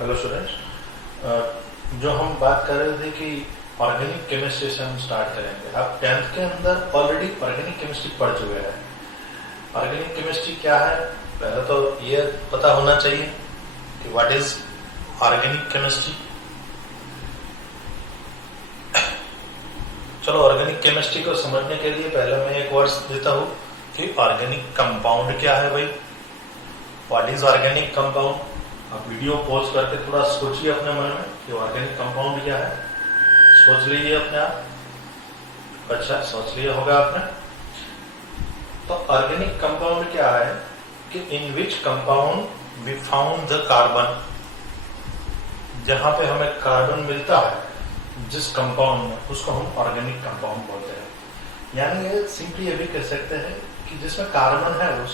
Hello students, जो हम बात कर रहे थे कि ऑर्गेनिक केमिस्ट्री से हम स्टार्ट करेंगे। आप 10th के अंदर ऑलरेडी ऑर्गेनिक केमिस्ट्री पढ़ चुके हैं। ऑर्गेनिक केमिस्ट्री क्या है, पहले तो ये पता होना चाहिए कि व्हाट इज ऑर्गेनिक केमिस्ट्री। चलो, ऑर्गेनिक केमिस्ट्री को समझने के लिए पहले मैं एक वर्ड्स देता हूं कि ऑर्गेनिक कंपाउंड क्या है भाई। What is organic compound. आप वीडियो पॉज करके थोड़ा सोचिए अपने मन में कि ऑर्गेनिक कंपाउंड क्या है। सोच लीजिए अपने आप। अच्छा, सोच लिया होगा आपने। तो ऑर्गेनिक कंपाउंड क्या है कि in which compound we found the carbon. जहां पे हमें कार्बन मिलता है जिस कंपाउंड में, उसको हम ऑर्गेनिक कंपाउंड बोलते हैं। यानी ये सिंपली ये भी कह सकते हैं कि जिसमें कार्बन है वो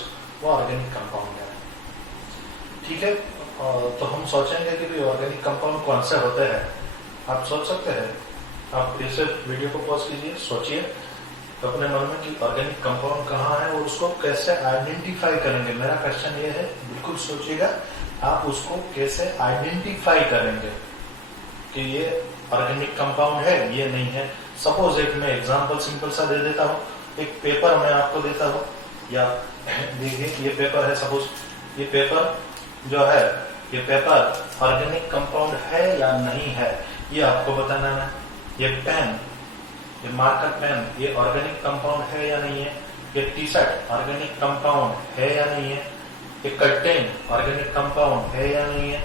ऑर्गेनिक कंपाउंड है। ठीक है, तो हम सोचेंगे कि भाई ऑर्गेनिक कंपाउंड कौन से होते हैं। आप सोच सकते हैं। आप इसे वीडियो को पॉज कीजिए, सोचिए अपने मन में कि ऑर्गेनिक कंपाउंड कहाँ है और उसको कैसे आइडेंटिफाई करेंगे। मेरा क्वेश्चन ये है, बिल्कुल सोचिएगा, आप उसको कैसे आइडेंटिफाई करेंगे कि ये ऑर्गेनिक कंपाउंड है, ये नहीं है। सपोज एक मैं एग्जांपल सिंपल सा दे देता हूँ। एक पेपर मैं आपको देता हूँ, या देखिए ये पेपर है। सपोज ये पेपर जो है, ये पेपर ऑर्गेनिक कंपाउंड है या नहीं है, ये आपको बताना है। ये पेन, ये मार्कर पेन, ये ऑर्गेनिक कंपाउंड है या नहीं है। ये टी शर्ट ऑर्गेनिक कंपाउंड है या नहीं है। ये कर्टेन ऑर्गेनिक कंपाउंड है या नहीं है।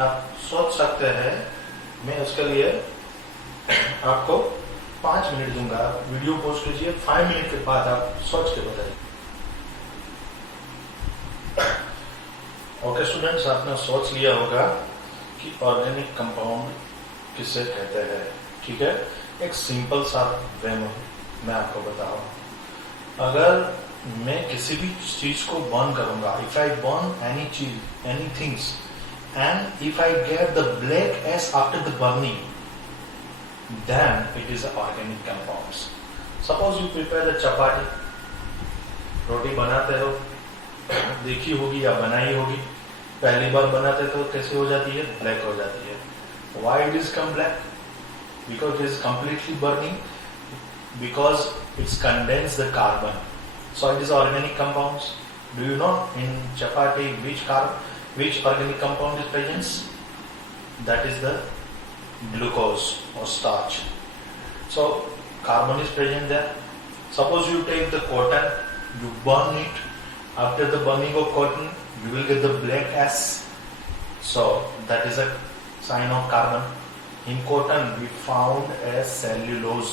आप सोच सकते हैं। मैं उसके लिए आपको 5 मिनट दूंगा। वीडियो पोस्ट कीजिए, 5 मिनट के बाद आप सोच के बताइए। ओके स्टूडेंट्स, आपने सोच लिया होगा कि ऑर्गेनिक कंपाउंड किसे कहते हैं। ठीक है, एक सिंपल सा वे में मैं आपको बताऊं। अगर मैं किसी भी चीज को बर्न करूंगा, इफ आई बर्न एनी चीज, any things, and if I get the black ash after the burning, then it is organic compounds. Suppose you prepare the chapati, रोटी बनाते हो, देखी होगी या बनाई होगी। पहली बार बनाते तो कैसे हो जाती है, ब्लैक हो जाती है। Why it is come black? Because it is completely burning, because it's condense the carbon, so it is organic compounds. Do you know in chapati which organic compound is present? That is the glucose or starch. So carbon is present there. Suppose you take the cotton, you burn it. After the burning of cotton, you will get the black ash. So that is a sign of carbon. In cotton, we found a cellulose.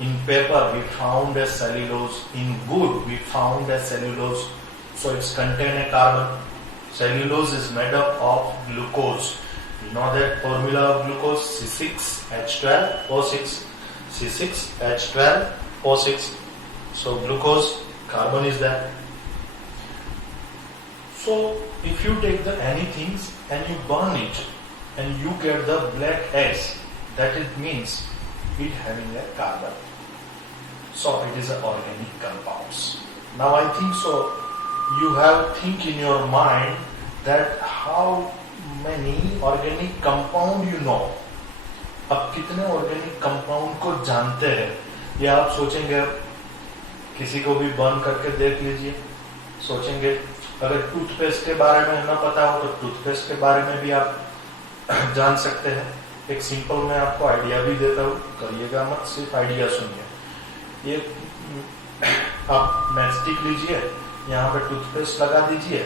In paper, we found a cellulose. In wood, we found a cellulose. So it's contain a carbon. Cellulose is made up of glucose. You know that formula of glucose, C6H12O6. C6H12O6. So glucose, carbon is there. So if you take any things and you burn it and you get the black ash, that it means it having a carbon. So it is an organic compounds. Now I think so you have think in your mind that how many organic compound you know. अब कितने organic compound को जानते हैं, ये आप सोचेंगे। किसी को भी बर्न करके देख लीजिए, सोचेंगे। अगर टूथपेस्ट के बारे में न पता हो तो टूथपेस्ट के बारे में भी आप जान सकते हैं। एक सिंपल मैं आपको आइडिया भी देता हूँ, करिएगा मत, सिर्फ आइडिया सुनिए। ये आप मैचस्टिक लीजिए, यहाँ पे टूथपेस्ट लगा दीजिए,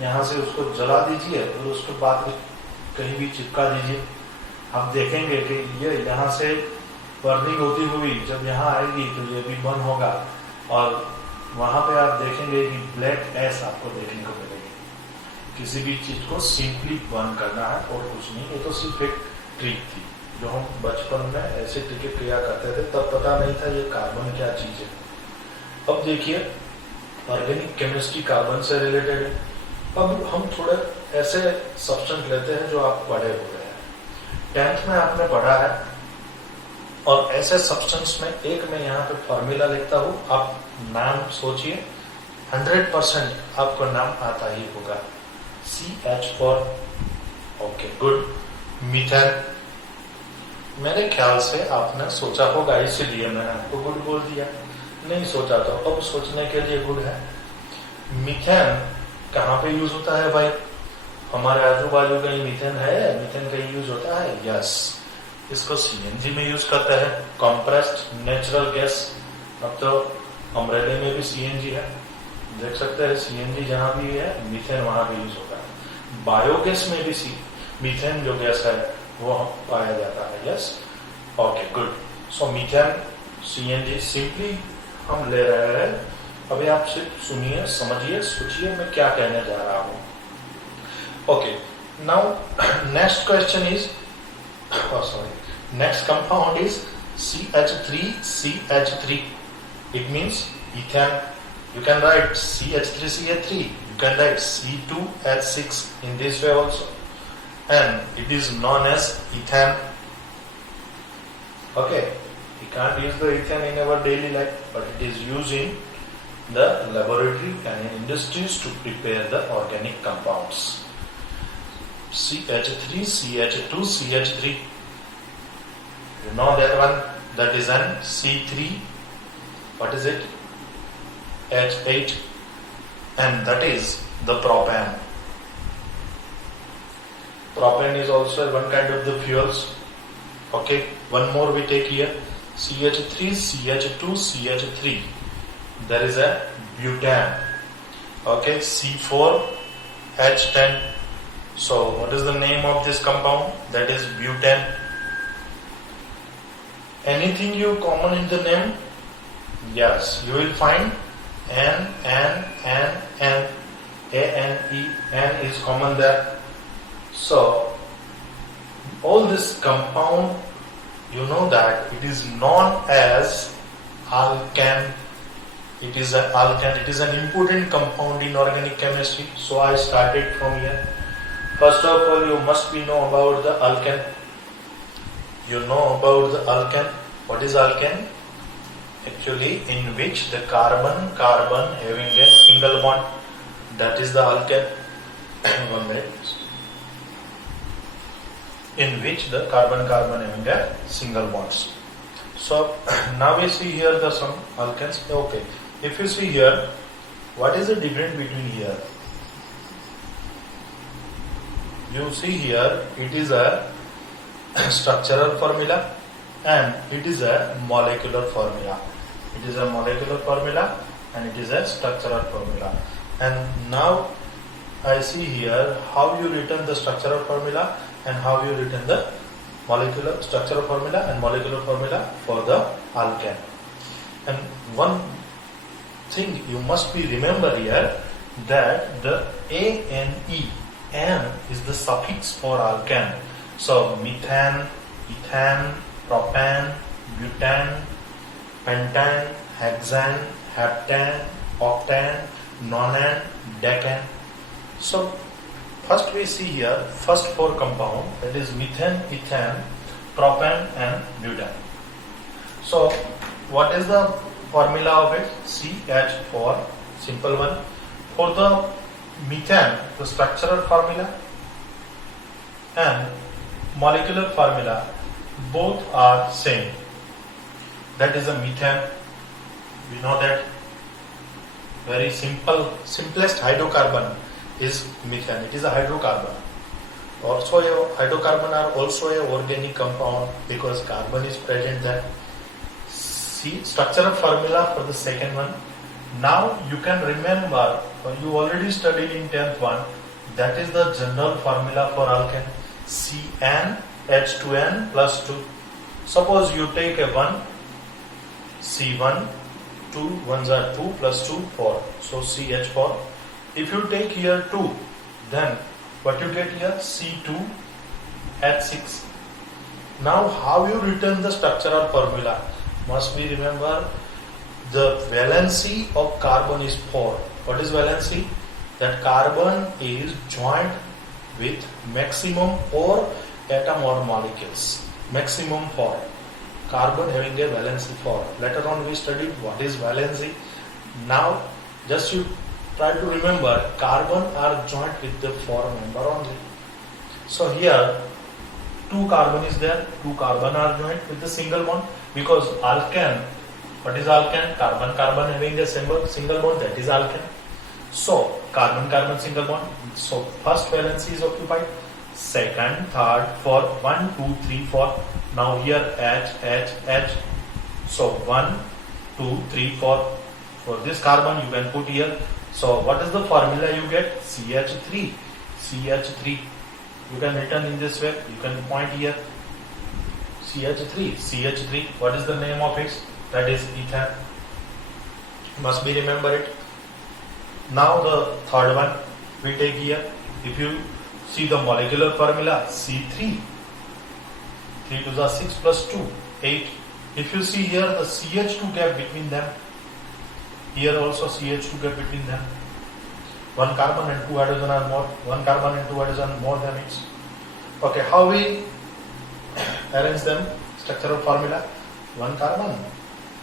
यहाँ से उसको जला दीजिए और उसके बाद कहीं भी चिपका दीजिए। आप देखेंगे कि ये यहाँ से बर्निंग होती हुई जब यहाँ आएगी तो ये भी बर्न होगा, और वहां पे आप देखेंगे कि ब्लैक एस आपको देखने को मिलेगी। किसी भी चीज को सिंपली बर्न करना है और कुछ नहीं। ये तो सिर्फ एक ट्रिक थी जो हम बचपन में ऐसे ट्रिक किया करते थे, तब पता नहीं था ये कार्बन क्या चीज है। अब देखिए, ऑर्गेनिक केमिस्ट्री कार्बन से रिलेटेड है। अब हम थोड़े ऐसे सब्सटेंस लेते हैं जो आप पढ़े हुए हैं, 10th में आपने पढ़ा है, और ऐसे सब्सटेंस में एक मैं यहाँ पे फॉर्मूला लिखता हूँ। आप नाम सोचिए, 100% आपको नाम आता ही होगा। CH4 okay good. मीथेन, मेरे ख्याल से आपने सोचा होगा, इसीलिए मैंने आपको गुड बोल दिया. नहीं सोचा तो अब सोचने के लिए गुड है. मीथेन कहाँ पे यूज होता है भाई? हमारे आजू बाजू कहीं मीथेन है? मीथेन कहीं यूज होता है? यस, इसको सीएनजी में यूज करता है, कंप्रेस्ड नेचुरल गैस. अब तो अमरेली में भी सीएनजी है, देख सकते हैं. सीएनजी जहां भी है मीथेन वहां भी यूज होता है. बायोगैस में भी मीथेन जो गैस है वो पाया जाता है. Yes, okay good. So methane, CNG simply हम ले रहे हैं. अभी आप सिर्फ सुनिए, समझिए, सोचिए मैं क्या कहने जा रहा हूं. Okay, now next question is, next compound is CH3CH3. It means ethane. You can write CH3CH3. You can write C2H6 in this way also, and it is known as ethane. Okay, we can't use the ethane in our daily life, but it is used in the laboratory and in industries to prepare the organic compounds. CH3, CH2, CH3. You know that one, that is an C3. What is it? H8. And that is the propane. Propane is also one kind of the fuels. Okay, one more we take here. CH3, CH2, CH3. There is a butane. Okay, C4H10. So what is the name of this compound? That is butane. Anything you common in the name? Yes, you will find N, N, N, N, A, N, E, N is common there. So all this compound, you know that it is known as alkane. It is an alkane. It is an important compound in organic chemistry. So I started from here. First of all, you must be know about the alkane. You know about the alkane. What is alkane? Actually, in which the carbon having a single bond. That is the alkane. 1 minute. In which the carbon having a single bonds. So now we see here the some alkanes. Okay. If you see here, what is the difference between here? You see here, it is a structural formula and it is a molecular formula. It is a molecular formula and it is a structural formula. And now I see here how you written the structural formula and how you written the molecular structural formula and molecular formula for the alkane. And one thing you must be remember here, that the ANE, N is the suffix for alkane. So methane, ethane, propane, butane, pentane, hexane, heptane, octane, nonane, decane. So first we see here first 4 compound, that is methane, ethane, propane and butane. So what is the formula of it? CH4, simple one. For the methane, the structural formula and molecular formula both are same. That is a methane. We know that very simplest hydrocarbon is methane. It is a hydrocarbon. Also, hydrocarbon are also a organic compound because carbon is present there. See structural formula for the second one. Now you can remember, you already studied in 10th one, that is the general formula for alkane, CnH2n plus 2. Suppose you take a 1, C1, 2, 1s are 2 plus 2, 4. So CH4. If you take here 2, then what you get here? C2H6. Now how you written the structural formula? Must be remember, the valency of carbon is 4. What is valency? That carbon is joined with maximum or atom or molecules. Maximum 4. Carbon having a valency 4. Later on we studied what is valency. Now just you try to remember, carbon are joined with the 4 member only. So here 2 carbon is there, 2 carbon are joined with the single bond, because alkane, what is alkane? Carbon carbon having a single bond, that is alkane. So carbon carbon single bond. So first valency is occupied, second, third, fourth, 1, 2, 3, 4. Now here H. So 1, 2, 3, 4. For this carbon you can put here. So what is the formula you get? CH3. You can written in this way. You can point here. CH3. What is the name of it? That is ethane. Must be remember it. Now the third one we take here. If you see the molecular formula, C3. 3 to the 6 plus 2, 8. If you see here the CH2 gap between them, here also CH2 gap between them. 1 carbon and 2 hydrogen are more. 1 carbon and 2 hydrogen more than it. Okay, how we arrange them? Structural formula: 1 carbon,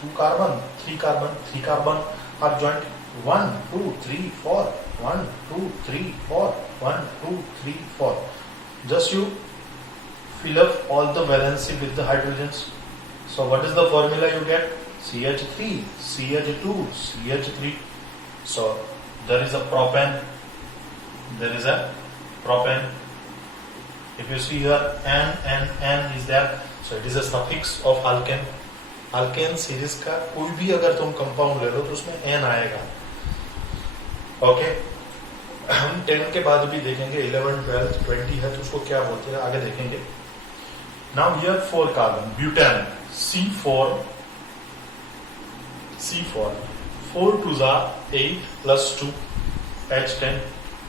2 carbon, 3 carbon, 3 carbon are joined. 1, 2, 3, 4. 1, 2, 3, 4. 1, 2, 3, 4. Just you fill up all the valency with the hydrogens. So what is the formula you get? CH3, CH2, CH3. So there is a propane. If you see here N is there, so it is a suffix of alkane. Alkane series का कोई भी अगर तुम compound ले लो तो उसमें N आएगा. Okay, हम 10 के बाद भी देखेंगे. 11, 12, 20 है तो उसको क्या बोलते हैं आगे देखेंगे. Now here 4 carbon, butane, C4, 4 to the 8 plus 2, H10,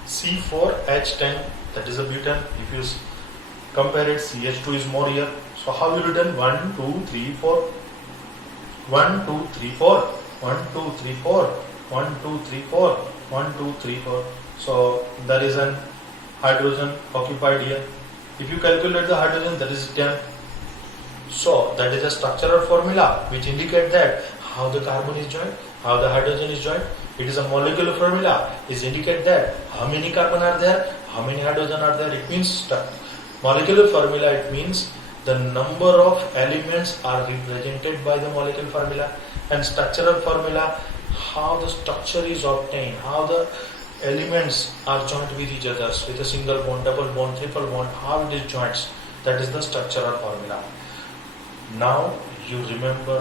C4, H10, that is a butane. If you compare it, CH2 is more here. So how you written? 1, 2, 3, 4. 1, 2, 3, 4. 1, 2, 3, 4. 1, 2, 3, 4. 1, 2, 3, 4. So there is an hydrogen occupied here. If you calculate the hydrogen, that is 10. So that is a structural formula which indicate that how the carbon is joined, how the hydrogen is joined. It is a molecular formula. It indicate that how many carbon are there, how many hydrogen are there. It means molecular formula. It means the number of elements are represented by the molecular formula, and structural formula, how the structure is obtained, how the elements are joined with each other with a single bond, double bond, triple bond, how it is joined. That is the structural formula. Now you remember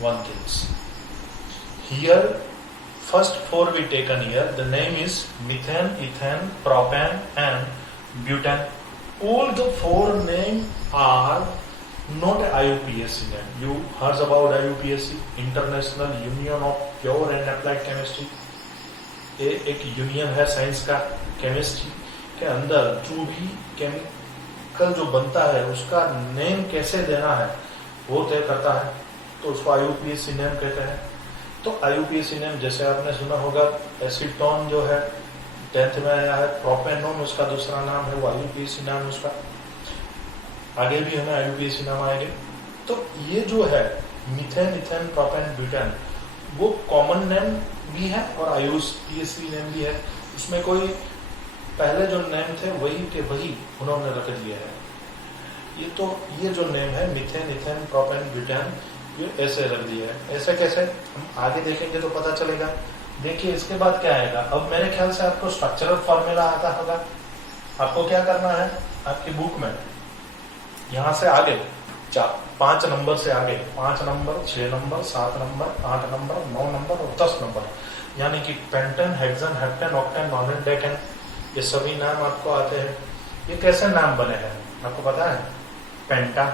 one thing. Here, first 4 we taken here. The name is methane, ethane, propane, and butane. All the 4 names are not IUPAC name. You heard about IUPAC, International Union of Pure and Applied Chemistry. एक union है science का chemistry के अंदर जो भी chemical जो बनता है उसका नेम कैसे देना है वो तय करता है, तो उसको IUPAC नेम कहते हैं. तो IUPAC नेम जैसे आपने सुना होगा, एसीटोन जो है 10th में आया है, प्रोपेनोन उसका दूसरा नाम है, वो IUPAC नाम उसका. आगे भी हमें IUPAC नाम आएंगे. तो ये जो है मीथेन, इथेन, प्रोपेन, ब्यूटेन, वो कॉमन नेम भी है और IUPAC नेम भी है. उसमें कोई पहले जो नेम थे वही के वही उन्होंने रख दिया है. ये जो नेम है मीथेन, इथेन, प्रोपेन, ब्यूटेन, ये ऐसे रख दिया है. ऐसे कैसे हम आगे देखेंगे तो पता चलेगा. देखिए इसके बाद क्या आएगा. अब मेरे ख्याल से आपको स्ट्रक्चरल फॉर्मूला आता होगा. आपको क्या करना है, आपकी बुक में यहां से आगे 5 नंबर से आगे 5 number, 6 number, 7 number, 8 number, 9 number और 10 नंबर, यानी कि pentane, hexane, heptane, octane, nonane, decane, ये सभी नाम आपको आते हैं. ये कैसे नाम बने हैं आपको पता है? पेंटा,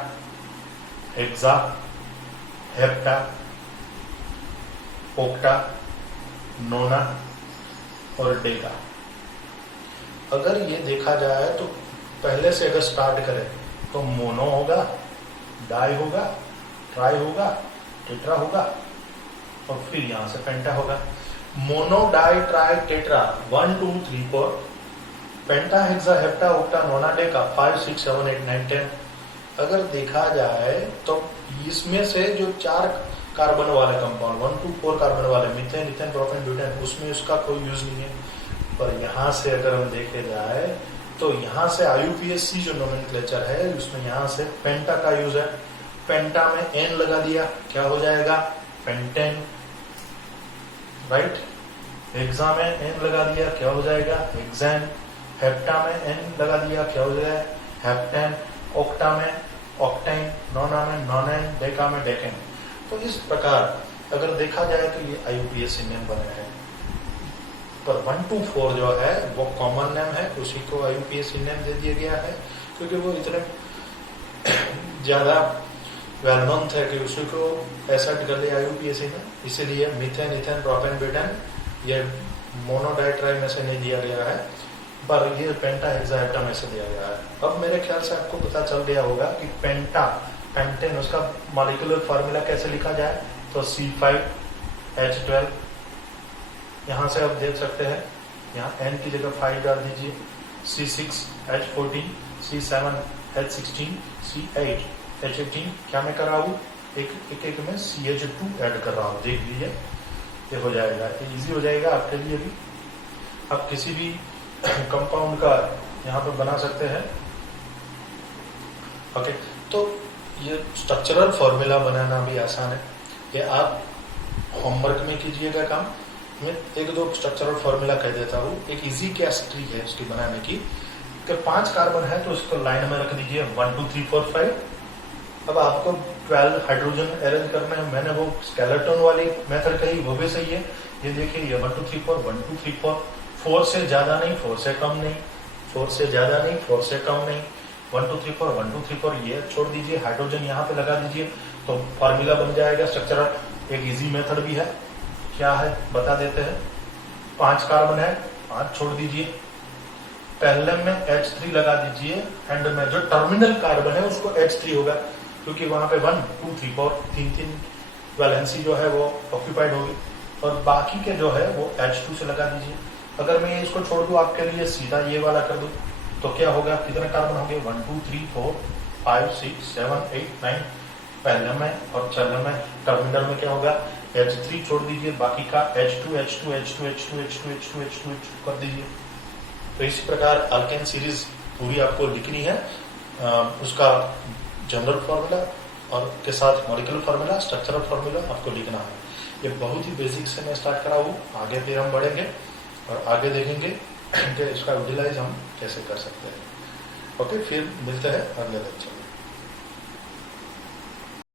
हेक्सा, हेप्टा, ओक्टा, नोना और डेका. अगर ये देखा जाए तो पहले से अगर स्टार्ट करें तो मोनो होगा, डाई होगा, ट्राई होगा, टेट्रा होगा और फिर यहां से पेंटा होगा. Mono, di, tri, tetra 1, 2, 3, 4. Penta, hexa, hepta, octa, nona, deca 5, 6, 7, 8, 9, 10. अगर देखा जाए तो इसमें से जो 4 कार्बन वाले कंपाउंड 1 to 4 कार्बन वाले मीथेन, इथेन, प्रोपेन, ब्यूटेन, उसमें उसका कोई यूज नहीं है. पर यहां से अगर हम देखे जाए तो तो यहाँ से IUPAC जो नोमेनक्लेचर है उसमें यहाँ से पेंटा का यूज है। पेंटा में एन लगा दिया, क्या हो जाएगा? Pentane, right. हेक्सा में एन लगा दिया, क्या हो जाएगा? हेक्सेन। हेप्टा में एन लगा दिया, क्या हो जाएगा? हेप्टेन। ऑक्टा में ऑक्टेन, नोना में नोनेन, डेका में डेकेन। तो इस प्रकार अगर देखा जाए तो ये IUPAC नेम बने हैं, पर 1 to 4 जो है वो कॉमन नेम है, उसी को IUPAC नेम दे दिया गया है क्योंकि वो इतने ज्यादा वेल नोन थे कि उसी को एसेट कर लिया IUPAC ने। इसीलिए मीथेन, इथेन, प्रोपेन, ब्यूटेन ये मोनोडाइट्राई में से नहीं दिया गया है, पर ये पेंटा हेक्साहेप्टा में से दिया गया है। अब मेरे ख्याल से आपको पता चल गया होगा कि पेंटा, पेंटेन, उसका मॉलिक्यूलर फार्मूला कैसे लिखा जाए। तो C5H12, यहां से आप देख सकते हैं, यहाँ N की जगह 5 डाल दीजिए। C6H14, C7H16, C8H18, क्या मैं कर रहा हूँ? एक में CH2 ऐड कर रहा हूँ, देख लीजिए ये हो जाएगा, ये इजी हो जाएगा आपके लिए भी। आप किसी भी कंपाउंड का यहाँ पर बना सकते हैं। ओके, तो ये स्ट्रक्चरल फॉर्मूला बनाना भी आसान है, ये आप होमवर्क में कीजिएगा काम। मैं 1-2 स्ट्रक्चरल फॉर्मूला कह देता हूँ। एक इजी केमिस्ट्री है उसकी बनाने की, कि 5 कार्बन है तो उसको लाइन में रख दीजिए 1 2 3 4 5। अब आपको 12 हाइड्रोजन अरेंज करना है, मैंने वो स्केलेटन वाली मेथड कही, वो भी सही है। ये देखिए, ये 1 2 3 4, 1 2 3 4, 4 से ज्यादा नहीं, 4 से कम नहीं, 4 से ज्यादा नहीं, 4 से कम नहीं, 1 2 3 4, 1 2 3 4, ये छोड़ दीजिए, हाइड्रोजन यहाँ पे लगा दीजिए, तो फॉर्मूला बन जाएगा स्ट्रक्चरल। एक इजी मेथड भी है, क्या है बता देते हैं। 5 कार्बन है, 5 छोड़ दीजिए, पहले में H3 लगा दीजिए, एंड में जो टर्मिनल कार्बन है उसको H3 होगा, क्योंकि वहां पे 1 2 3 4 3 वैलेंसी जो है वो ऑक्यूपाइड होगी, और बाकी के जो है वो H2 से लगा दीजिए। अगर मैं इसको छोड़ दूं आपके लिए, सीधा ये वाला कर दूं, तो क्या होगा? कितने कार्बन होंगे? 1 2 3 4 5 6 7 8 9 पहले में, और चलने में टर्मिनल में क्या होगा? H3 छोड़ दीजिए, बाकी का H2 H2 H2 H2 H2 H2 H2 कर दीजिए। तो इसी प्रकार अल्केन सीरीज पूरी आपको लिखनी है, उसका जनरल फार्मूला और के साथ मॉलिक्यूलर फार्मूला, स्ट्रक्चरल फार्मूला आपको लिखना है। ये बहुत ही बेसिक से मैं स्टार्ट करा हूँ, आगे फिर हम बढ़ेंगे और आगे देखेंगे कि इसका यूटिलाइज हम कैसे कर सकते हैं। ओके, फिर मिलते हैं अगले लेक्चर।